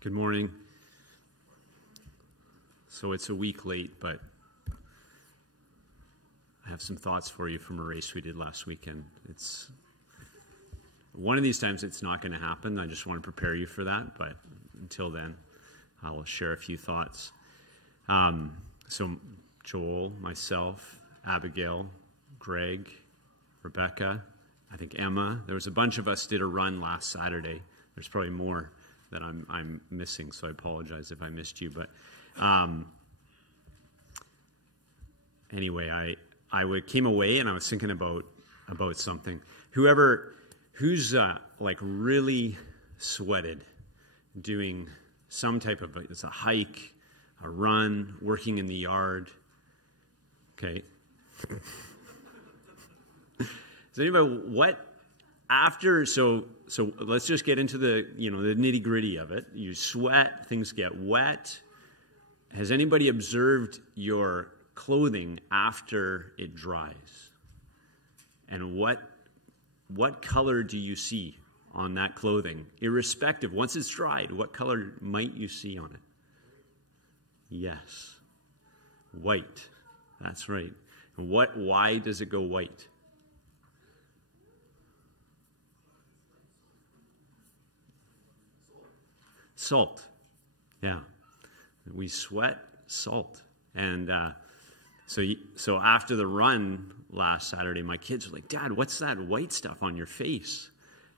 Good morning. So it's a week late, but I have some thoughts for you from a race we did last weekend. It's one of these times it's not going to happen. I just want to prepare you for that, but until then, I will share a few thoughts. So Joel, myself, Abigail, Greg, Rebecca, I think Emma, there was a bunch of us did a run last Saturday. There's probably more that I'm missing, so I apologize if I missed you. But anyway, I came away and I was thinking about something. Who's like really sweated doing some type of it's a hike, a run, working in the yard. Okay. Does anybody what after so let's just get into the the nitty-gritty of it. You sweat, things get wet. Has anybody observed your clothing after it dries? And what color do you see on that clothing? Irrespective, once it's dried, what color might you see on it? Yes. White. That's right. And why does it go white? Salt. Yeah. We sweat salt. And so after the run last Saturday, my kids were like, "Dad, what's that white stuff on your face?"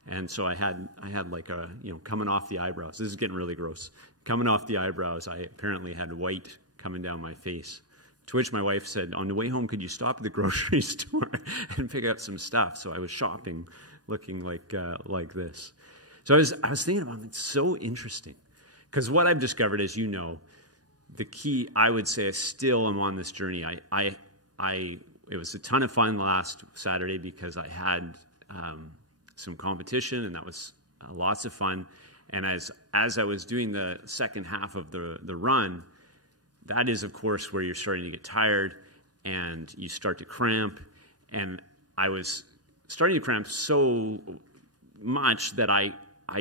And so I had like a, coming off the eyebrows. This is getting really gross. Coming off the eyebrows, I apparently had white coming down my face. To which my wife said, "On the way home, could you stop at the grocery store and pick up some stuff?" So I was shopping, looking like this. So I was thinking about it. It's so interesting, because what I've discovered, as you know, the key, I would say, is still I'm on this journey. It was a ton of fun last Saturday because I had some competition, and that was lots of fun. And as I was doing the second half of the run, that is, of course, where you're starting to get tired and you start to cramp. And I was starting to cramp so much that I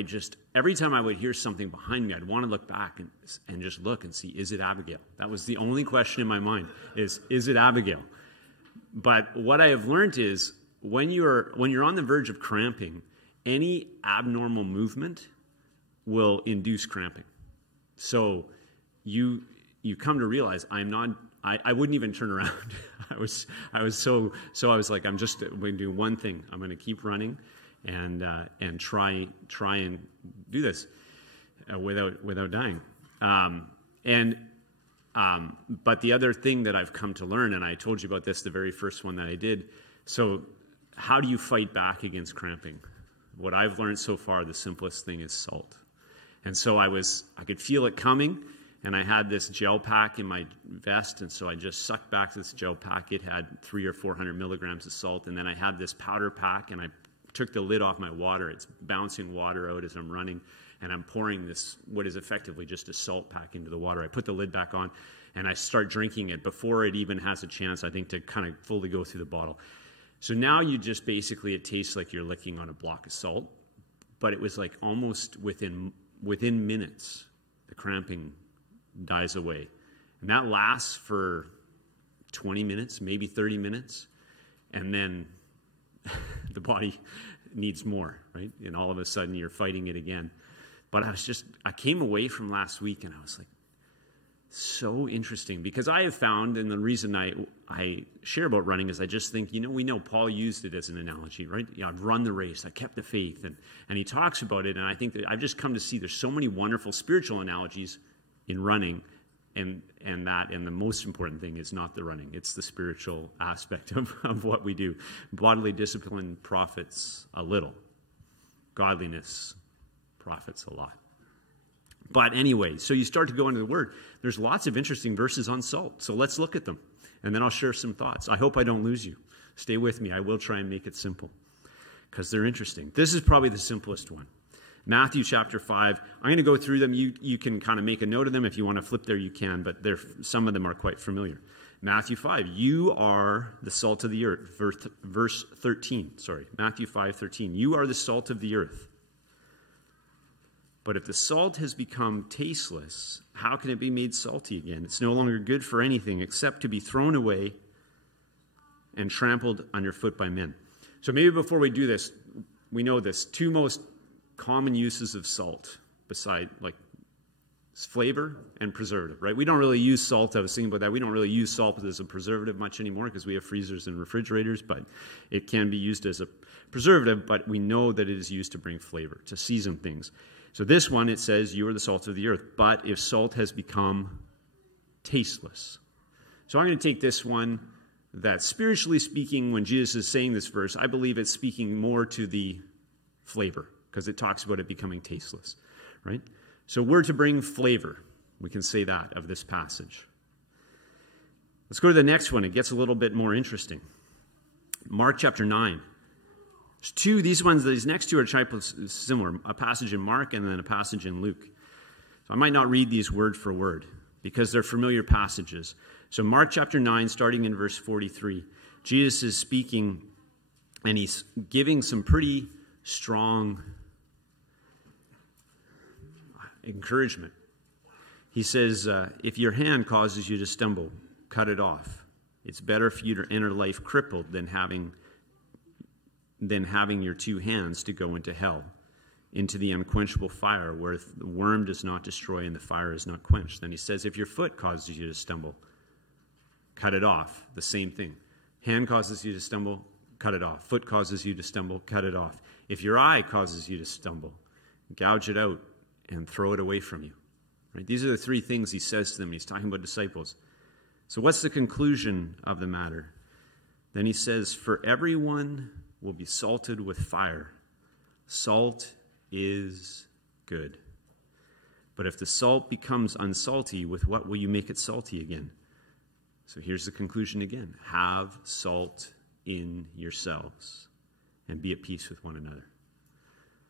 just, every time I would hear something behind me, I'd want to look back and just look and see, is it Abigail? That was the only question in my mind, is it Abigail? But what I have learned is when you're on the verge of cramping, any abnormal movement will induce cramping. So you come to realize I wouldn't even turn around. I was like, I'm going to do one thing. I'm going to keep running and try and do this without dying. But the other thing that I've come to learn, and I told you about this, the very first one that I did. So how do you fight back against cramping? What I've learned so far, the simplest thing is salt. And so I could feel it coming, and I had this gel pack in my vest, and so I just sucked back this gel pack. It had 300 or 400 milligrams of salt, and then I had this powder pack, and I took the lid off my water. It's bouncing water out as I'm running, and I'm pouring this, what is effectively just a salt pack, into the water. I put the lid back on, and I start drinking it before it even has a chance, I think, to kind of fully go through the bottle. So now you just basically, it tastes like you're licking on a block of salt, but it was like almost within minutes, the cramping dies away. And that lasts for 20 minutes, maybe 30 minutes, and then the body needs more, right? And all of a sudden you're fighting it again. But I came away from last week and I was like, so interesting, because I have found, and the reason I share about running is I just think, we know Paul used it as an analogy, right? I've run the race, I kept the faith, and he talks about it, and I think that I've just come to see there's so many wonderful spiritual analogies in running, and the most important thing is not the running, it's the spiritual aspect of what we do. Bodily discipline profits a little. Godliness profits a lot. But anyway, so you start to go into the Word. There's lots of interesting verses on salt. So let's look at them, and then I'll share some thoughts. I hope I don't lose you. Stay with me. I will try and make it simple, because they're interesting. This is probably the simplest one. Matthew chapter 5. I'm going to go through them. You can kind of make a note of them. If you want to flip there, you can, but some of them are quite familiar. Matthew 5. You are the salt of the earth. Verse 13. Sorry. Matthew 5:13. You are the salt of the earth. But if the salt has become tasteless, how can it be made salty again? It's no longer good for anything except to be thrown away and trampled underfoot by men. So maybe before we do this, we know this. Two most common uses of salt, beside like flavor and preservative, right? We don't really use salt. I was thinking about that. We don't really use salt as a preservative much anymore because we have freezers and refrigerators, but it can be used as a preservative, but we know that it is used to bring flavor, to season things. So this one, it says, you are the salt of the earth. But if salt has become tasteless. So I'm going to take this one that spiritually speaking, when Jesus is saying this verse, I believe it's speaking more to the flavor because it talks about it becoming tasteless, right? So we're to bring flavor. We can say that of this passage. Let's go to the next one. It gets a little bit more interesting. Mark chapter 9. There's two, these next two are similar. A passage in Mark and then a passage in Luke. So I might not read these word for word because they're familiar passages. So Mark chapter 9, starting in verse 43, Jesus is speaking and he's giving some pretty strong encouragement. He says, if your hand causes you to stumble, cut it off. It's better for you to enter life crippled than having your two hands to go into hell, into the unquenchable fire where the worm does not destroy and the fire is not quenched. Then he says, if your foot causes you to stumble, cut it off. The same thing. Hand causes you to stumble, cut it off. Foot causes you to stumble, cut it off. If your eye causes you to stumble, gouge it out and throw it away from you. Right? These are the three things he says to them. He's talking about disciples. So what's the conclusion of the matter? Then he says, for everyone will be salted with fire. Salt is good. But if the salt becomes unsalty, with what will you make it salty again? So here's the conclusion again. Have salt in yourselves and be at peace with one another.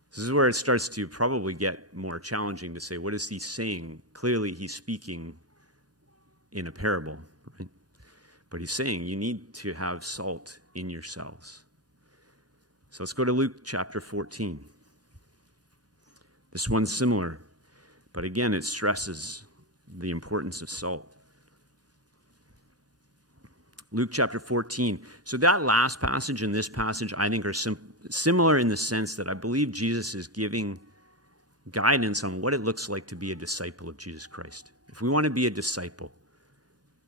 This is where it starts to probably get more challenging to say, what is he saying? Clearly, he's speaking in a parable, right? But he's saying you need to have salt in yourselves. So let's go to Luke chapter 14. This one's similar, but again, it stresses the importance of salt. Luke chapter 14. So that last passage and this passage, I think, are similar in the sense that I believe Jesus is giving guidance on what it looks like to be a disciple of Jesus Christ. If we want to be a disciple,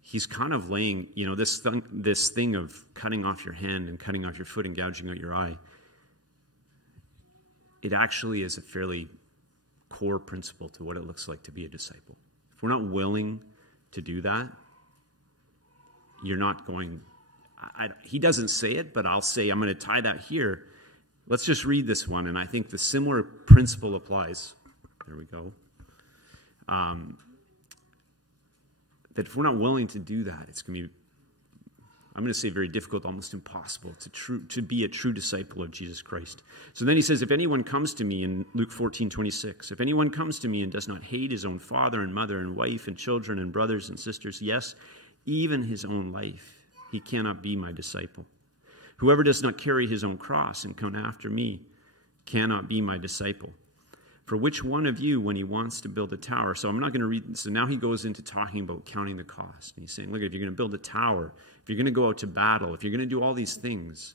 he's kind of laying, this thing of cutting off your hand and cutting off your foot and gouging out your eye. It actually is a fairly core principle to what it looks like to be a disciple. If we're not willing to do that, you're not going, he doesn't say it, but I'll say, I'm going to tie that here. Let's just read this one, and I think the similar principle applies. There we go. That if we're not willing to do that, it's going to be, I'm going to say very difficult, almost impossible to be a true disciple of Jesus Christ. So then he says, if anyone comes to me, in Luke 14:26, if anyone comes to me and does not hate his own father and mother and wife and children and brothers and sisters, yes, even his own life, he cannot be my disciple. Whoever does not carry his own cross and come after me cannot be my disciple. For which one of you, when he wants to build a tower, so I'm not going to read, so now he goes into talking about counting the cost. And he's saying, look, if you're going to build a tower, if you're going to go out to battle, if you're going to do all these things,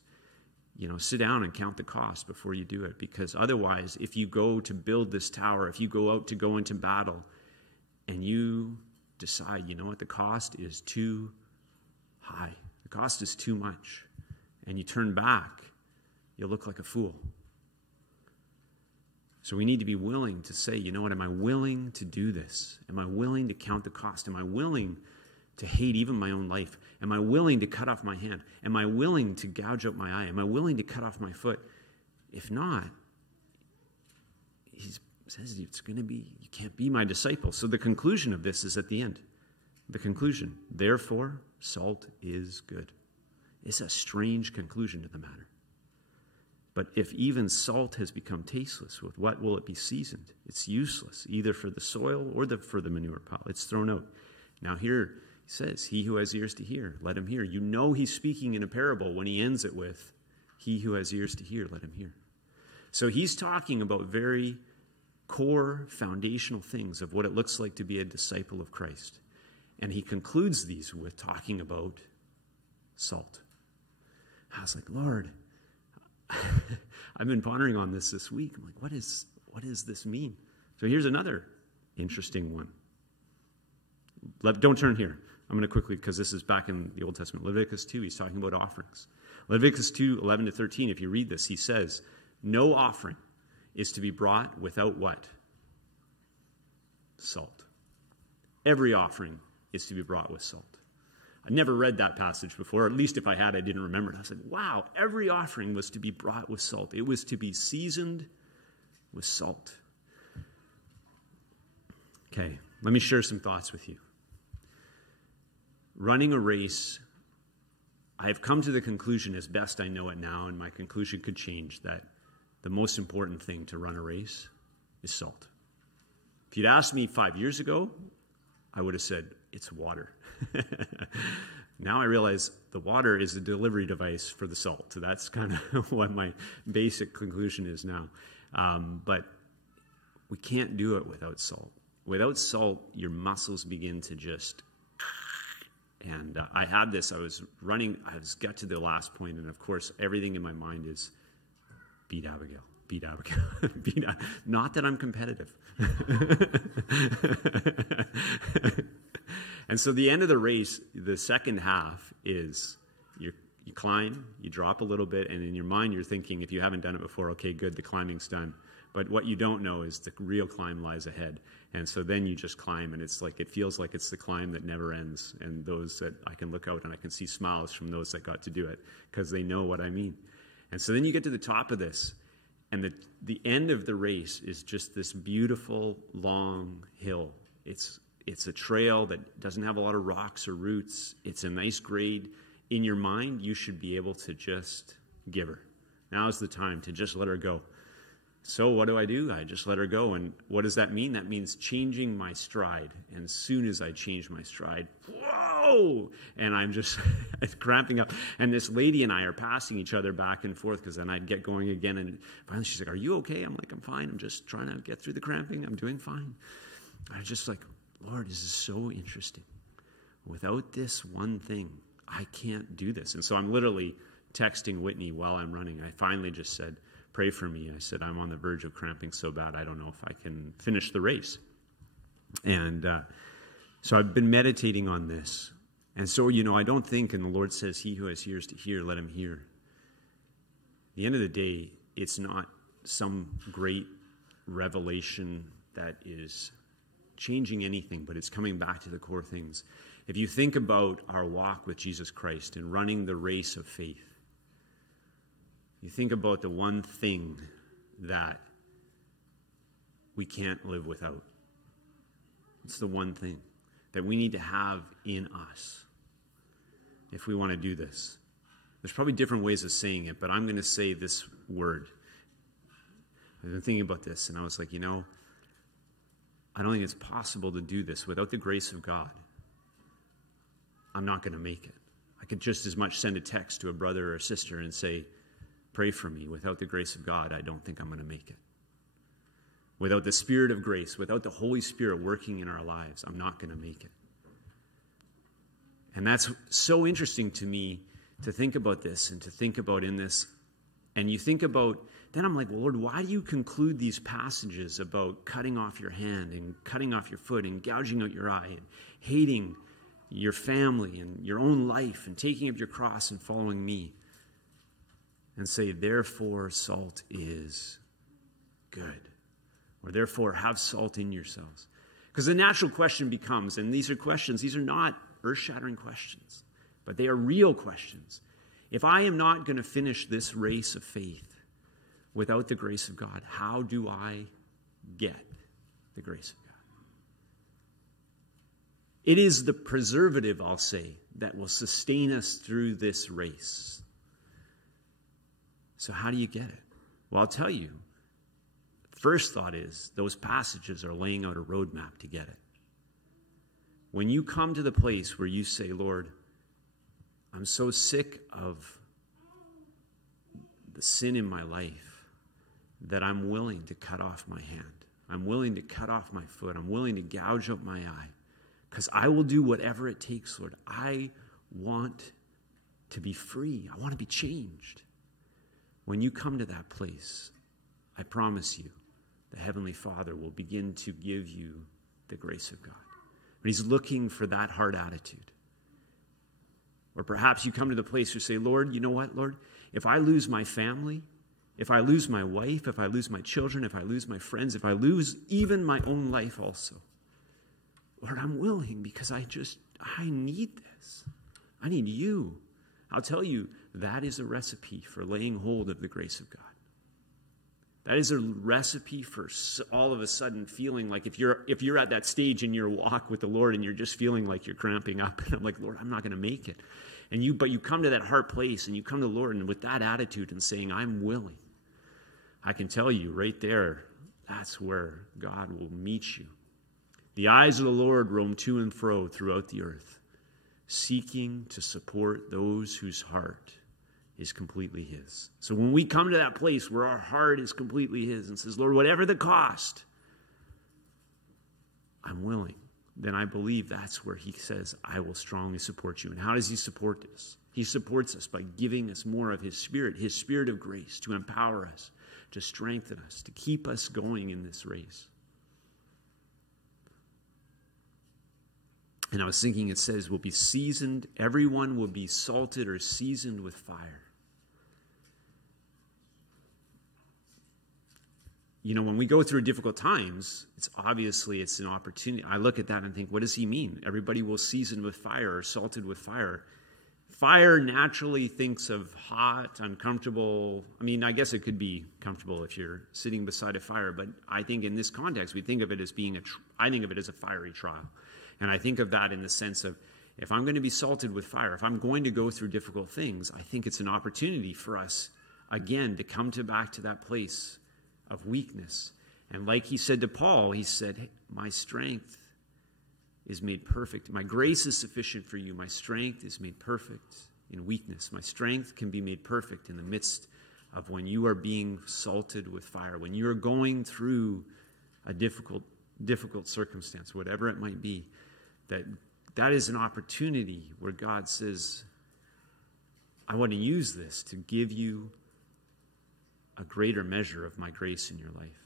sit down and count the cost before you do it. Because otherwise, if you go to build this tower, if you go out to go into battle, and you decide, you know what, the cost is too high, the cost is too much, and you turn back, you'll look like a fool. So we need to be willing to say, you know what, am I willing to do this? Am I willing to count the cost? Am I willing to hate even my own life? Am I willing to cut off my hand? Am I willing to gouge out my eye? Am I willing to cut off my foot? If not, he says it's going to be, you can't be my disciple. So the conclusion of this is at the end. The conclusion, therefore, salt is good. It's a strange conclusion to the matter. But if even salt has become tasteless, with what will it be seasoned? It's useless, either for the soil or for the manure pile. It's thrown out. Now here he says, he who has ears to hear, let him hear. You know he's speaking in a parable when he ends it with, he who has ears to hear, let him hear. So he's talking about very core foundational things of what it looks like to be a disciple of Christ. And he concludes these with talking about salt. I was like, Lord, I've been pondering on this week. I'm like, what does this mean? So here's another interesting one. Don't turn here. I'm going to quickly, because this is back in the Old Testament. Leviticus 2, he's talking about offerings. Leviticus 2, 11 to 13, if you read this, he says, no offering is to be brought without what? Salt. Every offering is to be brought with salt. I never read that passage before, or at least if I had, I didn't remember it. I was like, wow, every offering was to be brought with salt. It was to be seasoned with salt. Okay, let me share some thoughts with you. Running a race, I've come to the conclusion, as best I know it now, and my conclusion could change, that the most important thing to run a race is salt. If you'd asked me 5 years ago, I would have said, it's water. Now I realize the water is the delivery device for the salt. So that's kind of what my basic conclusion is now. But we can't do it without salt. Without salt, your muscles begin to just... And I had this, I was running, got to the last point, and of course, everything in my mind is, beat Abigail. Not that I'm competitive. And so the end of the race, the second half is you climb, you drop a little bit, and in your mind you're thinking, if you haven't done it before, okay, good, the climbing's done. But what you don't know is the real climb lies ahead. And so then you just climb, and it's like, it feels like it's the climb that never ends. And those that I can look out and I can see smiles from those that got to do it because they know what I mean. And so then you get to the top of this, and the end of the race is just this beautiful, long hill. It's a trail that doesn't have a lot of rocks or roots. It's a nice grade. In your mind, you should be able to just give her. Now's the time to just let her go. So what do? I just let her go. And what does that mean? That means changing my stride. And as soon as I change my stride, whoa! And I'm just cramping up. And this lady and I are passing each other back and forth because then I'd get going again. And finally she's like, are you okay? I'm like, I'm fine. I'm just trying to get through the cramping. I'm doing fine. I was just like, Lord, this is so interesting. Without this one thing, I can't do this. And so I'm literally texting Whitney while I'm running. I finally just said, pray for me. I said, I'm on the verge of cramping so bad, I don't know if I can finish the race. And so I've been meditating on this. And so, I don't think, and the Lord says, he who has ears to hear, let him hear. At the end of the day, it's not some great revelation that is changing anything, but it's coming back to the core things. If you think about our walk with Jesus Christ and running the race of faith, you think about the one thing that we can't live without. It's the one thing that we need to have in us if we want to do this. There's probably different ways of saying it, but I'm going to say this word. I've been thinking about this, and I was like, I don't think it's possible to do this without the grace of God. I'm not going to make it. I could just as much send a text to a brother or a sister and say, pray for me. Without the grace of God, I don't think I'm going to make it. Without the Spirit of grace, without the Holy Spirit working in our lives, I'm not going to make it. And that's so interesting to me to think about this and to think about in this. And you think about, then I'm like, well, Lord, why do you conclude these passages about cutting off your hand and cutting off your foot and gouging out your eye and hating your family and your own life and taking up your cross and following me? And say, therefore, salt is good. Or therefore, have salt in yourselves. Because the natural question becomes, and these are not earth-shattering questions, but they are real questions. If I am not going to finish this race of faith without the grace of God, how do I get the grace of God? It is the preservative, I'll say, that will sustain us through this race. So how do you get it? Well, I'll tell you. First thought is those passages are laying out a roadmap to get it. When you come to the place where you say, Lord, I'm so sick of the sin in my life that I'm willing to cut off my hand. I'm willing to cut off my foot. I'm willing to gouge out my eye. Because I will do whatever it takes, Lord. I want to be free. I want to be changed. When you come to that place, I promise you, the Heavenly Father will begin to give you the grace of God. But He's looking for that heart attitude. Or perhaps you come to the place where you say, Lord, you know what, Lord? If I lose my family, if I lose my wife, if I lose my children, if I lose my friends, if I lose even my own life also, Lord, I'm willing because I need this. I need you. I'll tell you, that is a recipe for laying hold of the grace of God. That is a recipe for all of a sudden feeling like if you're at that stage in your walk with the Lord and you're just feeling like you're cramping up and I'm like, Lord, I'm not going to make it. But you come to that heart place and you come to the Lord and with that attitude and saying, I'm willing. I can tell you right there, that's where God will meet you. The eyes of the Lord roam to and fro throughout the earth, seeking to support those whose heart is completely His. So when we come to that place where our heart is completely His and says, Lord, whatever the cost, I'm willing, then I believe that's where He says, I will strongly support you. And how does He support this? He supports us by giving us more of His Spirit of grace to empower us, to strengthen us, to keep us going in this race. And I was thinking it says will be seasoned, everyone will be salted or seasoned with fire. You know, when we go through difficult times, it's an opportunity. I look at that and think, what does He mean? Everybody will season with fire or salted with fire. Fire naturally thinks of hot, uncomfortable. I mean, I guess it could be comfortable if you're sitting beside a fire, but I think in this context, we think of it as I think of it as a fiery trial. And I think of that in the sense of, if I'm going to be salted with fire, if I'm going to go through difficult things, I think it's an opportunity for us, again, to come back to that place of weakness. And like He said to Paul, He said, hey, my strength is made perfect. My grace is sufficient for you. My strength is made perfect in weakness. My strength can be made perfect in the midst of when you are being salted with fire, when you are going through a difficult circumstance, whatever it might be. That is an opportunity where God says, I want to use this to give you a greater measure of my grace in your life.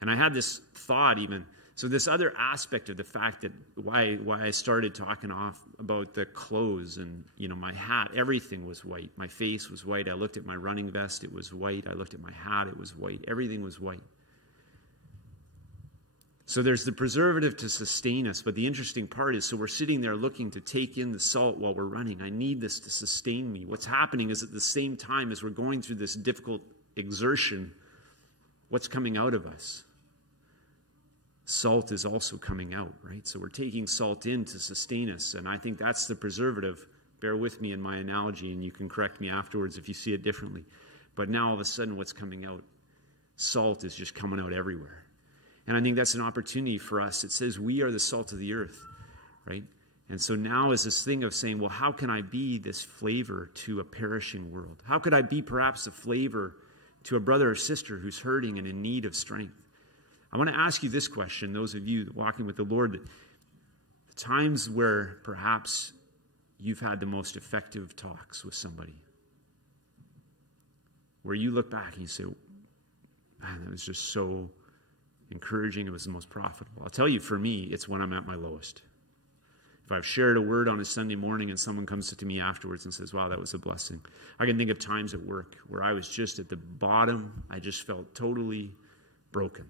And I had this thought even, so this other aspect of the fact that why I started talking off about the clothes and, you know, my hat, everything was white. My face was white. I looked at my running vest, it was white. I looked at my hat, it was white. Everything was white. So there's the preservative to sustain us, but the interesting part is, so we're sitting there looking to take in the salt while we're running. I need this to sustain me. What's happening is at the same time as we're going through this difficult exertion, what's coming out of us? Salt is also coming out, right? So we're taking salt in to sustain us, and I think that's the preservative. Bear with me in my analogy, and you can correct me afterwards if you see it differently. But now all of a sudden what's coming out? Salt is just coming out everywhere. And I think that's an opportunity for us. It says we are the salt of the earth, right? And so now is this thing of saying, well, how can I be this flavor to a perishing world? How could I be perhaps a flavor to a brother or sister who's hurting and in need of strength? I want to ask you this question, those of you walking with the Lord, the times where perhaps you've had the most effective talks with somebody, where you look back and you say, man, that was just so encouraging, it was the most profitable. I'll tell you, for me, it's when I'm at my lowest. If I've shared a word on a Sunday morning and someone comes to me afterwards and says, wow, that was a blessing. I can think of times at work where I was just at the bottom. I just felt totally broken.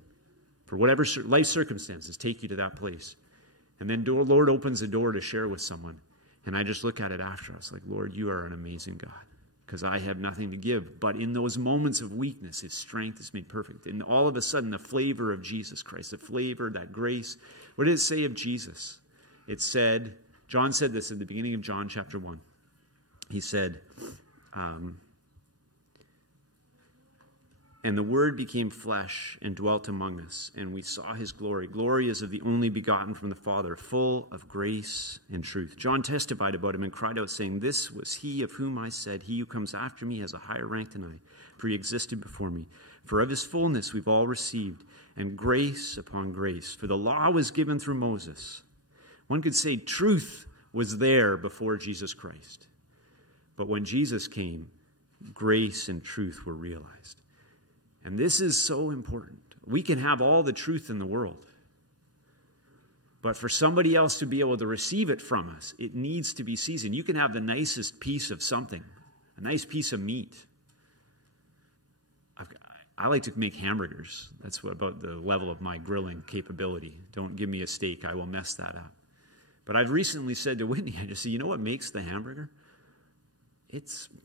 For whatever life circumstances take you to that place. And then the Lord opens the door to share with someone. And I just look at it after. I was like, Lord, you are an amazing God. Because I have nothing to give. But in those moments of weakness, His strength is made perfect. And all of a sudden, the flavor of Jesus Christ, the flavor, that grace. What did it say of Jesus? It said, John said this at the beginning of John chapter 1. He said, and the Word became flesh and dwelt among us, and we saw His glory. Glory is of the only begotten from the Father, full of grace and truth. John testified about Him and cried out, saying, this was He of whom I said, he who comes after me has a higher rank than I, for He existed before me. For of His fullness we've all received, and grace upon grace. For the law was given through Moses. One could say truth was there before Jesus Christ. But when Jesus came, grace and truth were realized. And this is so important. We can have all the truth in the world. But for somebody else to be able to receive it from us, it needs to be seasoned. You can have the nicest piece of something, a nice piece of meat. I like to make hamburgers. That's what about the level of my grilling capability. Don't give me a steak. I will mess that up. But I've recently said to Whitney, I just said, you know what makes the hamburger?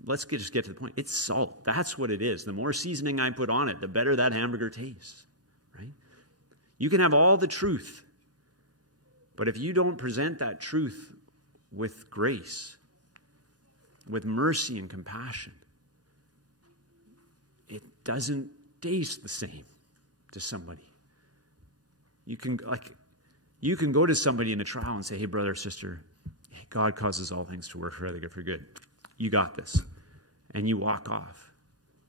Let's just get to the point. It's salt. That's what it is. The more seasoning I put on it, the better that hamburger tastes, right? You can have all the truth, but if you don't present that truth with grace, with mercy and compassion, it doesn't taste the same to somebody. You can go to somebody in a trial and say, hey, brother or sister, God causes all things to work for good. You got this. And you walk off.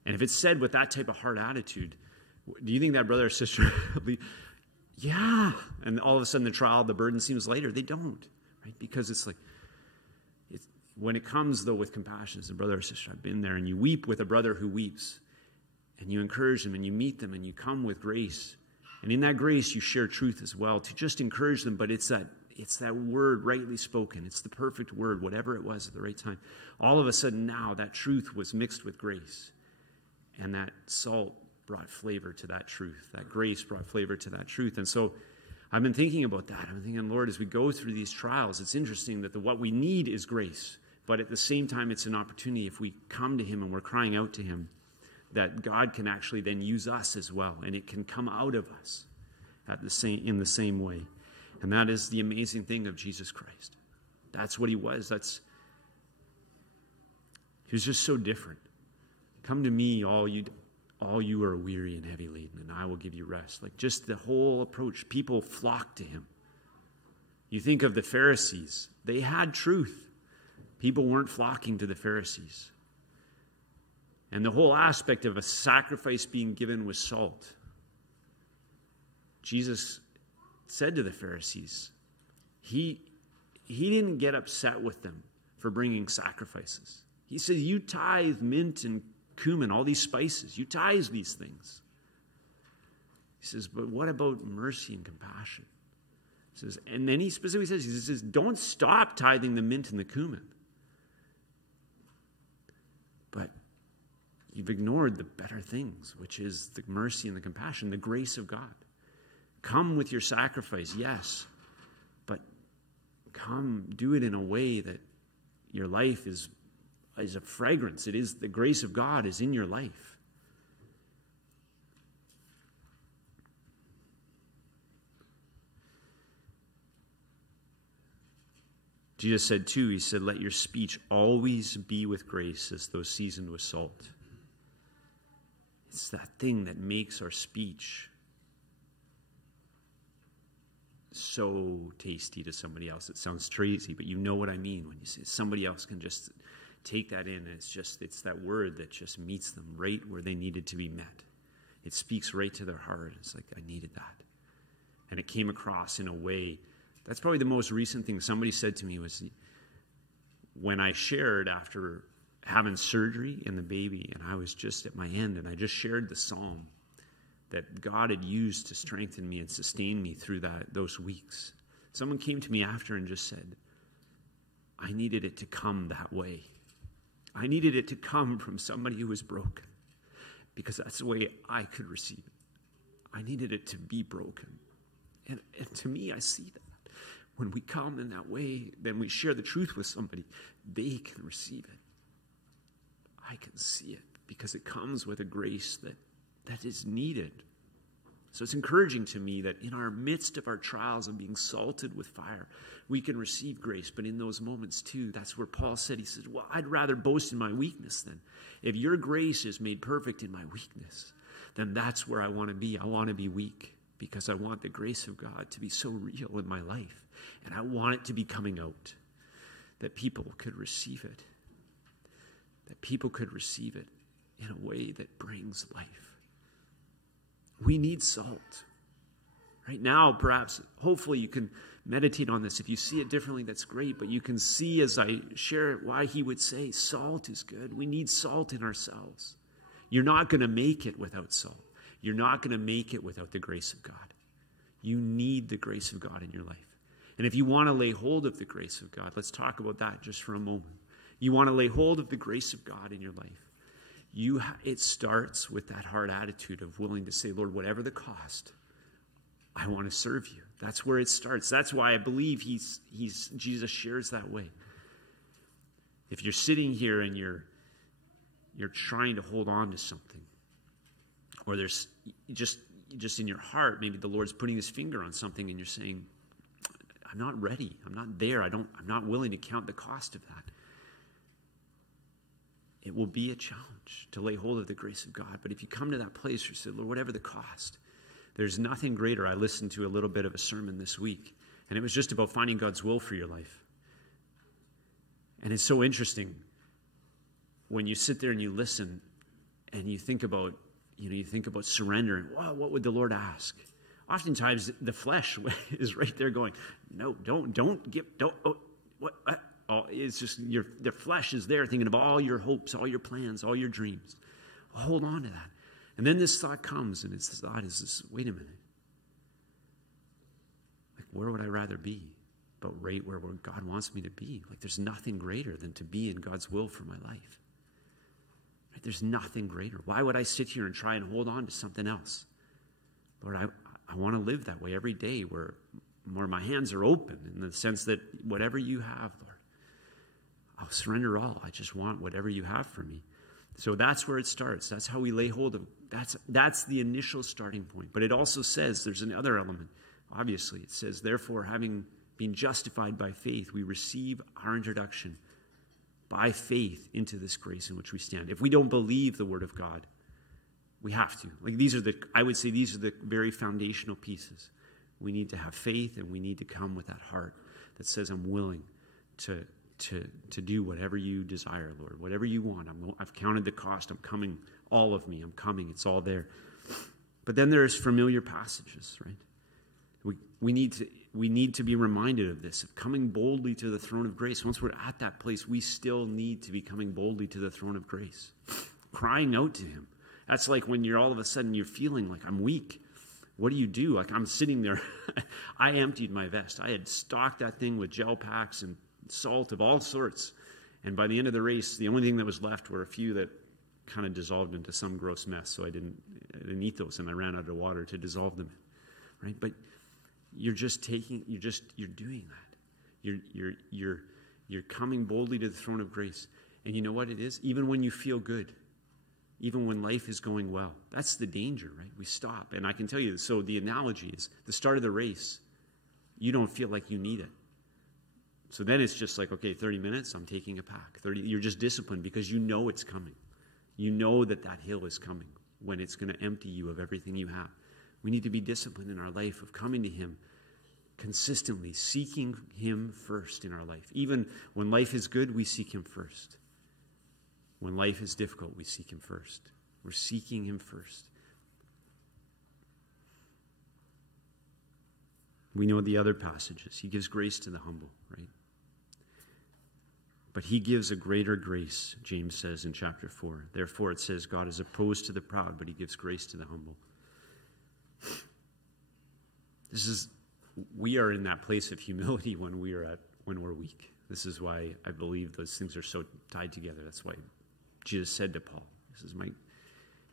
And if it's said with that type of hard attitude, do you think that brother or sister will be, yeah. And all of a sudden the trial, the burden seems lighter? They don't, right? Because it's like, when it comes, though, with compassion, as a brother or sister, I've been there, and you weep with a brother who weeps, and you encourage them, and you meet them, and you come with grace. And in that grace, you share truth as well, to just encourage them, but it's that word rightly spoken. It's the perfect word, whatever it was at the right time. All of a sudden now, that truth was mixed with grace. And that salt brought flavor to that truth. That grace brought flavor to that truth. And so I've been thinking about that. I'm thinking, Lord, as we go through these trials, it's interesting that what we need is grace. But at the same time, it's an opportunity, if we come to him and we're crying out to him, that God can actually then use us as well. And it can come out of us in the same way. And that is the amazing thing of Jesus Christ. That's what he was. He was just so different. Come to me, all you are weary and heavy laden, and I will give you rest. Like, just the whole approach. People flocked to him. You think of the Pharisees. They had truth. People weren't flocking to the Pharisees. And the whole aspect of a sacrifice being given was salt. Jesus said to the Pharisees, he didn't get upset with them for bringing sacrifices. He said, you tithe mint and cumin, all these spices. You tithe these things. He says, but what about mercy and compassion? He says, and then he specifically says, don't stop tithing the mint and the cumin. But you've ignored the better things, which is the mercy and the compassion, the grace of God. Come with your sacrifice, yes, but come, do it in a way that your life is a fragrance. It is the grace of God is in your life. Jesus said too, he said, let your speech always be with grace as though seasoned with salt. It's that thing that makes our speech so tasty to somebody else. It sounds crazy, but you know what I mean when you say somebody else can just take that in, and it's that word that just meets them right where they needed to be met. It speaks right to their heart. It's like, I needed that. And it came across in a way. That's probably the most recent thing somebody said to me was when I shared after having surgery and the baby, and I was just at my end, and I just shared the psalm that God had used to strengthen me and sustain me through those weeks. Someone came to me after and just said, I needed it to come that way. I needed it to come from somebody who was broken, because that's the way I could receive it. I needed it to be broken. And to me, I see that. When we come in that way, then we share the truth with somebody, they can receive it. I can see it because it comes with a grace that is needed. So it's encouraging to me that in our midst of our trials and being salted with fire, we can receive grace. But in those moments too, that's where Paul said, he says, well, I'd rather boast in my weakness then. If your grace is made perfect in my weakness, then that's where I want to be. I want to be weak because I want the grace of God to be so real in my life. And I want it to be coming out, that people could receive it. That people could receive it in a way that brings life. We need salt. Right now, perhaps, hopefully you can meditate on this. If you see it differently, that's great. But you can see as I share it why he would say salt is good. We need salt in ourselves. You're not going to make it without salt. You're not going to make it without the grace of God. You need the grace of God in your life. And if you want to lay hold of the grace of God, let's talk about that just for a moment. You want to lay hold of the grace of God in your life. It starts with that hard attitude of willing to say, Lord, whatever the cost, I want to serve you. That's where it starts. That's why I believe Jesus shares that way. If you're sitting here and you're trying to hold on to something, or there's just in your heart, maybe the Lord's putting his finger on something and you're saying, I'm not ready. I'm not there. I'm not willing to count the cost of that. It will be a challenge to lay hold of the grace of God. But if you come to that place where you say, Lord, whatever the cost, there's nothing greater. I listened to a little bit of a sermon this week, and it was just about finding God's will for your life. And it's so interesting when you sit there and you listen and you think about, surrendering. Wow, what would the Lord ask? Oftentimes the flesh is right there going, no, it's just the flesh is there thinking of all your hopes, all your plans, all your dreams. Well, hold on to that. And then this thought comes, and this thought is this, wait a minute. Like, where would I rather be? But right where God wants me to be. Like, there's nothing greater than to be in God's will for my life. Right? There's nothing greater. Why would I sit here and try and hold on to something else? Lord, I want to live that way every day where my hands are open in the sense that whatever you have, Lord, I'll surrender all. I just want whatever you have for me. So that's where it starts. That's how we lay hold of. That's the initial starting point. But it also says there's another element. Obviously, it says, therefore, having been justified by faith, we receive our introduction by faith into this grace in which we stand. If we don't believe the word of God, we have to. I would say these are the very foundational pieces. We need to have faith, and we need to come with that heart that says, I'm willing to do whatever you desire, Lord. Whatever you want. I've counted the cost. I'm coming. All of me. I'm coming. It's all there. But then there's familiar passages, right? We need to be reminded of this, of coming boldly to the throne of grace. Once we're at that place, we still need to be coming boldly to the throne of grace. Crying out to him. That's like when you're all of a sudden you're feeling like I'm weak. What do? Like I'm sitting there. I emptied my vest. I had stocked that thing with gel packs and salt of all sorts. And by the end of the race, the only thing that was left were a few that kind of dissolved into some gross mess. So I didn't eat those, and I ran out of water to dissolve them in. Right? But you're doing that. You're coming boldly to the throne of grace. And you know what it is? Even when you feel good, even when life is going well, that's the danger, right? We stop. And I can tell you, so the analogy is the start of the race, you don't feel like you need it. So then it's just like, okay, 30 minutes, I'm taking a pack. You're just disciplined because you know it's coming. You know that hill is coming when it's going to empty you of everything you have. We need to be disciplined in our life of coming to him consistently, seeking him first in our life. Even when life is good, we seek him first. When life is difficult, we seek him first. We're seeking him first. We know the other passages. He gives grace to the humble, right? But he gives a greater grace, James says in chapter 4. Therefore, it says, God is opposed to the proud, but he gives grace to the humble. We are in that place of humility when we're weak. This is why I believe those things are so tied together. That's why Jesus said to Paul,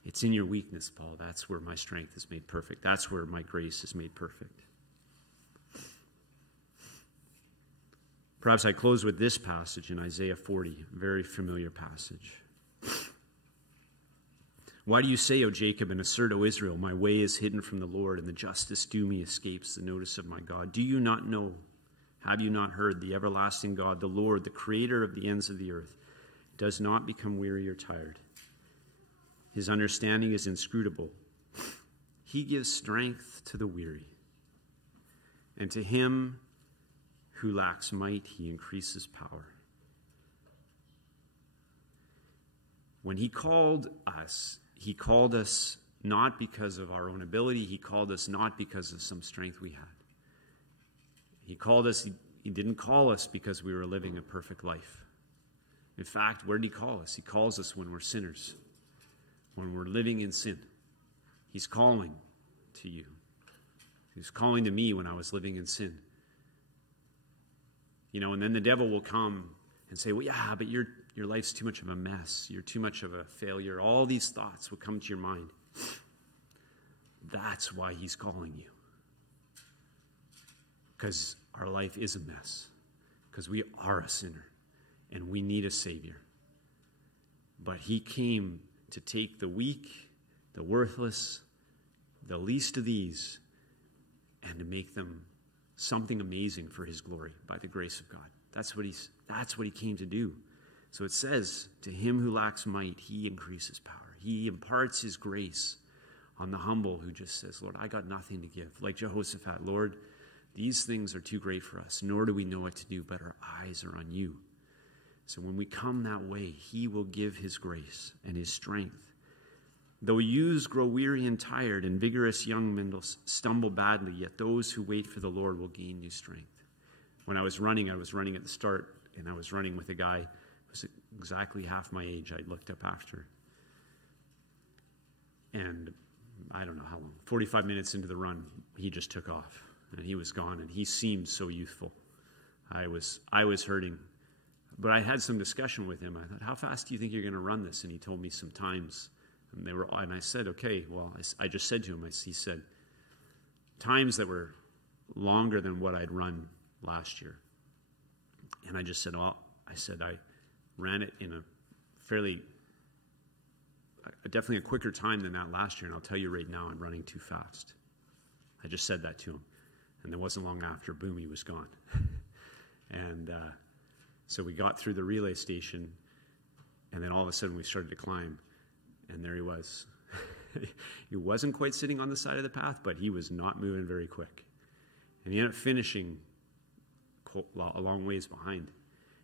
it's in your weakness, Paul. That's where my strength is made perfect. That's where my grace is made perfect. Perhaps I close with this passage in Isaiah 40, a very familiar passage. Why do you say, O Jacob, and assert, O Israel, my way is hidden from the Lord, and the justice due me escapes the notice of my God? Do you not know? Have you not heard? The everlasting God, the Lord, the creator of the ends of the earth, does not become weary or tired. His understanding is inscrutable. He gives strength to the weary, and to him who lacks might, he increases power. When he called us not because of our own ability. He called us not because of some strength we had. He called us, he didn't call us because we were living a perfect life. In fact, where did he call us? He calls us when we're sinners, when we're living in sin. He's calling to you. He was calling to me when I was living in sin. And then the devil will come and say, well, yeah, but your life's too much of a mess. You're too much of a failure. All these thoughts will come to your mind. That's why he's calling you. Because our life is a mess. Because we are a sinner. And we need a Savior. But he came to take the weak, the worthless, the least of these, and to make them something amazing for his glory by the grace of God. That's what he came to do. So it says, to him who lacks might, he increases power. He imparts his grace on the humble who just says, Lord, I got nothing to give. Like Jehoshaphat, Lord, these things are too great for us, nor do we know what to do, but our eyes are on you. So when we come that way, he will give his grace and his strength. Though youths grow weary and tired, and vigorous young men stumble badly, yet those who wait for the Lord will gain new strength. When I was running at the start, and I was running with a guy who was exactly half my age I looked up after. And I don't know how long, 45 minutes into the run, he just took off, and he was gone, and he seemed so youthful. I was hurting. But I had some discussion with him. I thought, how fast do you think you're going to run this? And he told me some times. And I said, okay, well, I just said to him, he said, times that were longer than what I'd run last year. And I just said, I ran it in definitely a quicker time than that last year. And I'll tell you right now, I'm running too fast. I just said that to him. And it wasn't long after, boom, he was gone. And so we got through the relay station, and then all of a sudden we started to climb. And there he was. He wasn't quite sitting on the side of the path, but he was not moving very quick. And he ended up finishing a long ways behind.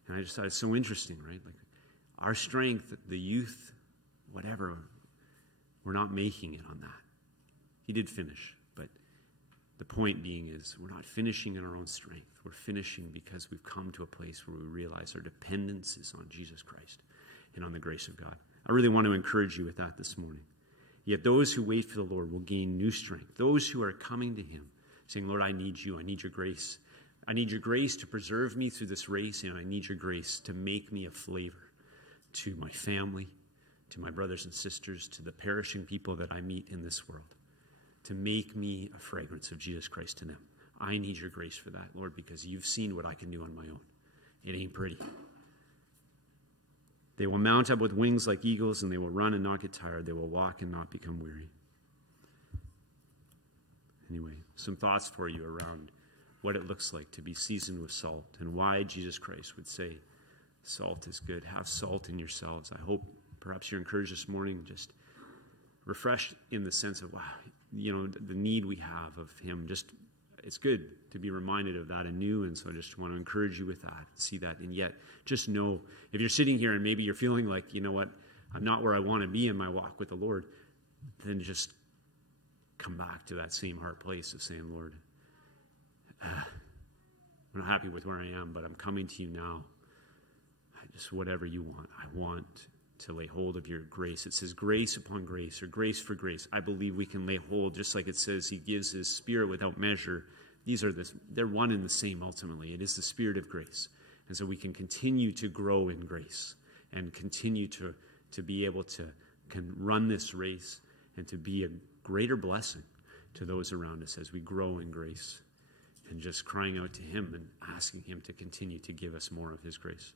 And I just thought it's so interesting, right? Like our strength, the youth, whatever, we're not making it on that. He did finish, but the point being is we're not finishing in our own strength. We're finishing because we've come to a place where we realize our dependence is on Jesus Christ and on the grace of God. I really want to encourage you with that this morning. Yet those who wait for the Lord will gain new strength. Those who are coming to him, saying, Lord, I need you. I need your grace. I need your grace to preserve me through this race, and I need your grace to make me a flavor to my family, to my brothers and sisters, to the perishing people that I meet in this world, to make me a fragrance of Jesus Christ to them. I need your grace for that, Lord, because you've seen what I can do on my own. It ain't pretty. They will mount up with wings like eagles, and they will run and not get tired. They will walk and not become weary. Anyway, some thoughts for you around what it looks like to be seasoned with salt and why Jesus Christ would say salt is good. Have salt in yourselves. I hope perhaps you're encouraged this morning, just refreshed in the sense of, wow, the need we have of him. Just, it's good to be reminded of that anew, and so I just want to encourage you with that, see that, and yet just know, if you're sitting here and maybe you're feeling like, you know what, I'm not where I want to be in my walk with the Lord, then just come back to that same heart place of saying, Lord, I'm not happy with where I am, but I'm coming to you now. Whatever you want, I want to lay hold of your grace. It says grace upon grace, or grace for grace. I believe we can lay hold, just like it says he gives his Spirit without measure. They're one and the same ultimately. It is the Spirit of grace. And so we can continue to grow in grace and continue to be able to can run this race and to be a greater blessing to those around us as we grow in grace, and just crying out to him and asking him to continue to give us more of his grace.